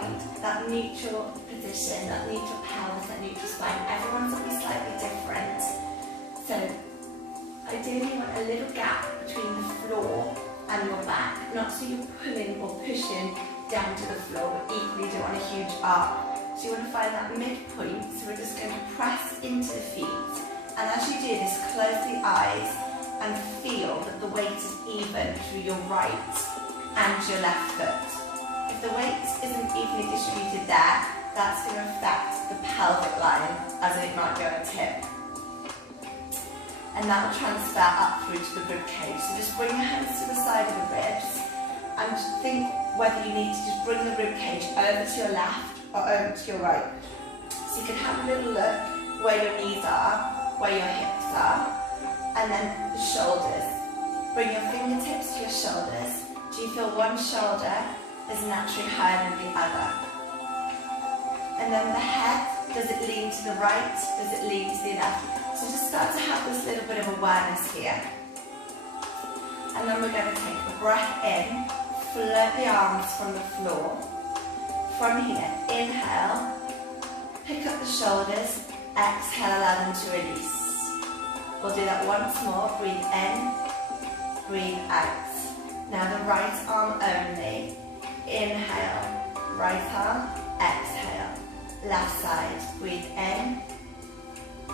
find that neutral position, that neutral pelvis, that neutral spine. Everyone's will be slightly different. So ideally you want a little gap between the floor and your back, not so you're pulling or pushing down to the floor, but equally you don't want a huge arc. So you want to find that midpoint, so we're just going to press into the feet. And as you do this, close the eyes and feel that the weight is even through your right and your left foot. If the weight isn't evenly distributed there, that's going to affect the pelvic line, as it might go a tip. And that will transfer up through to the rib cage. So just bring your hands to the side of the ribs and think whether you need to just bring the rib cage over to your left or over to your right. So you can have a little look where your knees are, where your hips are, and then the shoulders. Bring your fingertips to your shoulders. Do you feel one shoulder is naturally higher than the other? And then the head, does it lean to the right? Does it lean to the left? So just start to have this little bit of awareness here. And then we're going to take a breath in, float the arms from the floor. From here, inhale, pick up the shoulders, exhale, allow them to release. We'll do that once more. Breathe in, breathe out. Now the right arm only. Inhale, right arm, exhale. Left side, breathe in,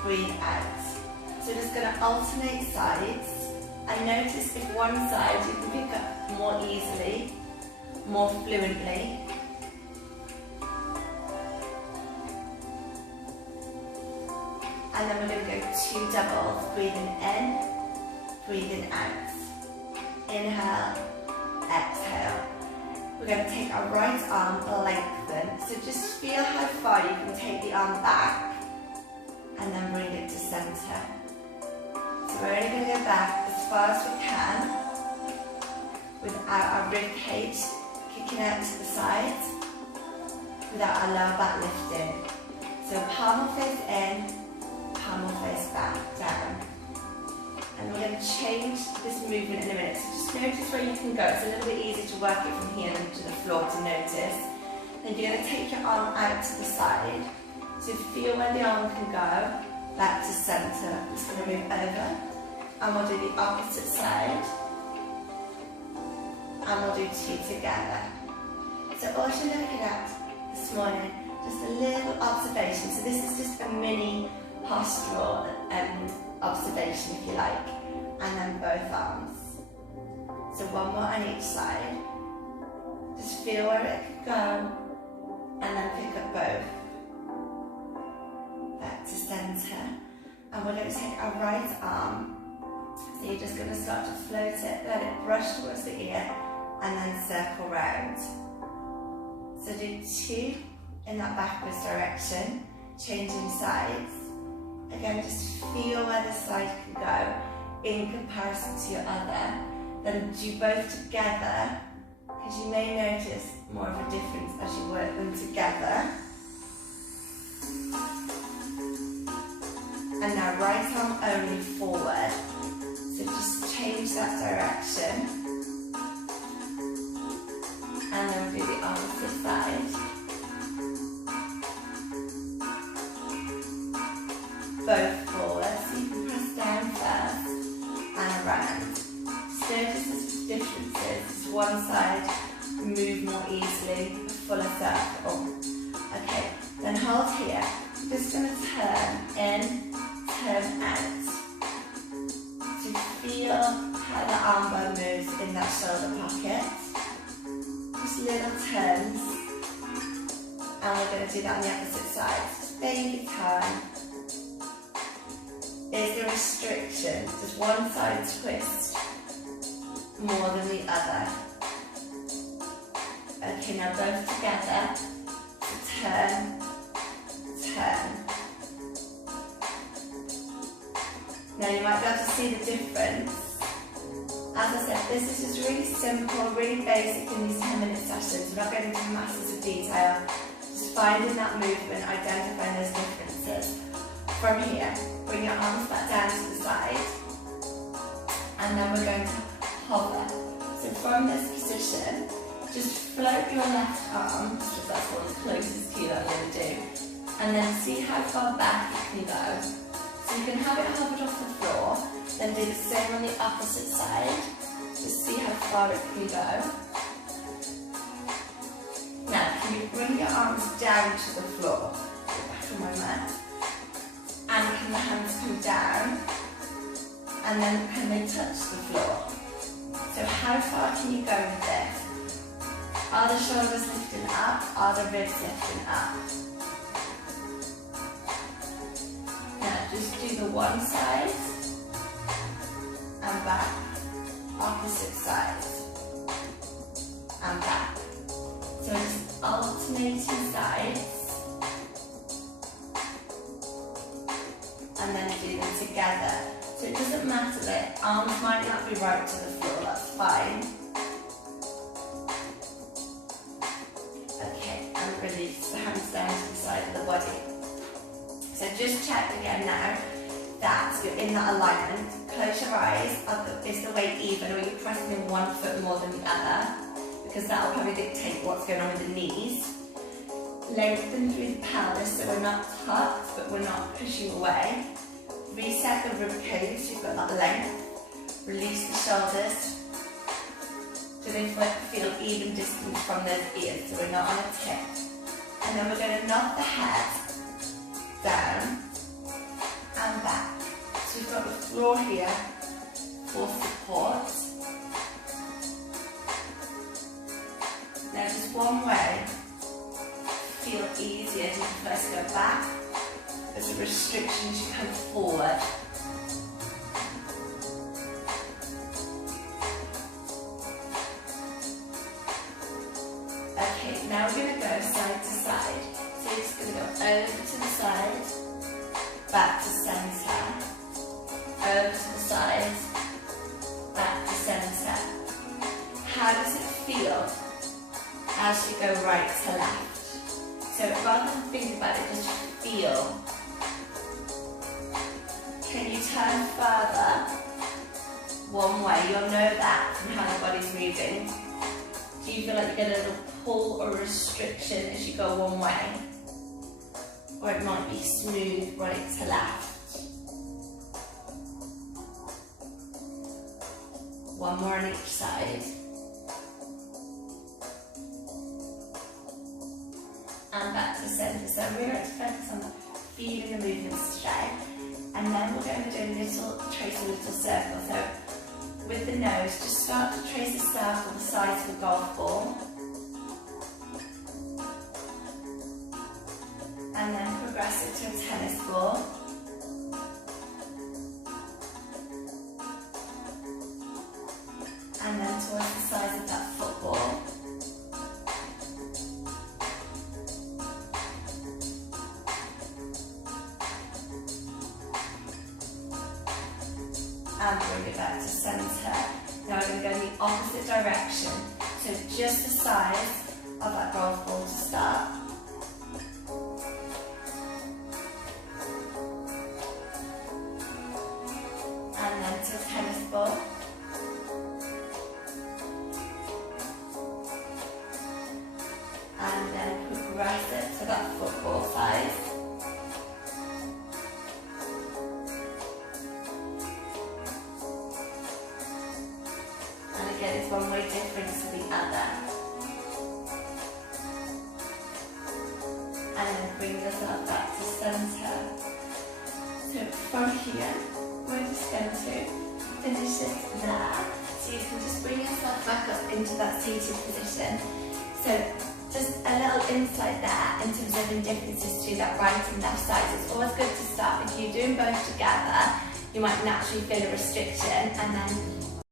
breathe out. So just going to alternate sides. And notice if one side you can pick up more easily, more fluently. And then we're going to go 2 doubles, breathing in, breathing out. Inhale, exhale. We're going to take our right arm, lengthen. So just feel how far you can take the arm back and then bring it to centre. So we're only going to go back as far as we can without our rib cage kicking out to the sides, without our lower back lifting. So palm will face in, palm will face back, down. And we're going to change this movement in a minute. So just notice where you can go. It's a little bit easier to work it from here than to the floor to notice. Then you're going to take your arm out to the side. So feel where the arm can go, back to centre. I'm just going to move over. And we'll do the opposite side. And we'll do 2 together. So all you're looking at this morning, just a little observation. So this is just a mini postural observation, if you like, and then both arms. So one more on each side. Just feel where it could go, and then pick up both. Back to centre. And we're going to take our right arm. So you're just going to start to float it, let it brush towards the ear, and then circle round. So do 2 in that backwards direction, changing sides. Again, just feel where the side can go in comparison to your other. Then do both together, because you may notice more of a difference as you work them together. And now right arm only forward. So just change that direction. And then we'll do the opposite side. Both forward, so you can press down first and around. Just notice the differences. One side move more easily, a fuller circle. Okay, then hold here. I'm just going to turn in, turn out. So feel how the arm bone moves in that shoulder pocket. Just little turns. And we're going to do that on the opposite side. Just baby turn. Is there restriction? Does one side twist more than the other? Okay, now both together. So turn, turn. Now you might be able to see the difference. As I said, this is just really simple, really basic in these 10-minute sessions. We're not going into masses of detail. Just finding that movement, identifying those differences. From here, bring your arms back down to the side, and then we're going to hover. So from this position, just float your left arm, because that's one closest to you that I'm going to do, and then see how far back you can go. So you can have it hovered off the floor, then do the same on the opposite side, just see how far it can go. Now, can you bring your arms down to the floor, back on my mat, and can the hands come down, and then can they touch the floor? So how far can you go with this? Are the shoulders lifting up? Are the ribs lifting up? Now just do the one side and back, opposite side and back. So just alternating sides and then do them together. So it doesn't matter that arms might not be right to the floor, that's fine. Okay, and release the hands down to the side of the body. So just check again now that you're in that alignment. Close your eyes. Is the weight even, or are you pressing in one foot more than the other? Because that will probably dictate what's going on with the knees. Lengthen through the pelvis so we're not tucked but we're not pushing away. Reset the rib cage so you've got that length. Release the shoulders. Do they feel even distance from those ears so we're not on a tip? And then we're going to knock the head down and back. So we've got the floor here for support. Now just one way. Feel easier to first go back. As a restriction as you come forward. Okay, now we're going to go side to side. So you're just going to go over to the side, back to centre, over to the side, back to centre. How does it feel as you go right to left? So rather than think about it, just feel. Can you turn further one way? You'll know that from how the body's moving. Do you feel like you get a little pull or restriction as you go one way? Or it might be smooth right to left. One more on each side. And back to centre. So we're going to focus on feeling the movements today. And then we're going to trace a little circle. So with the nose, just start to trace a circle the size of a golf ball. And then progress it to a tennis ball. And then towards the size of that football. And bring it back to centre. Now we're going to go in the opposite direction. So just the size of that golf ball to start. And then to a tennis ball. And then progress it to that football size. Again, it's one way difference to the other. And then bring yourself back to centre. So from here, we're just going to finish it there. So you can just bring yourself back up into that seated position. So just a little insight there in terms of differences to that right and left side. It's always good to start. If you're doing both together, you might naturally feel a restriction, and then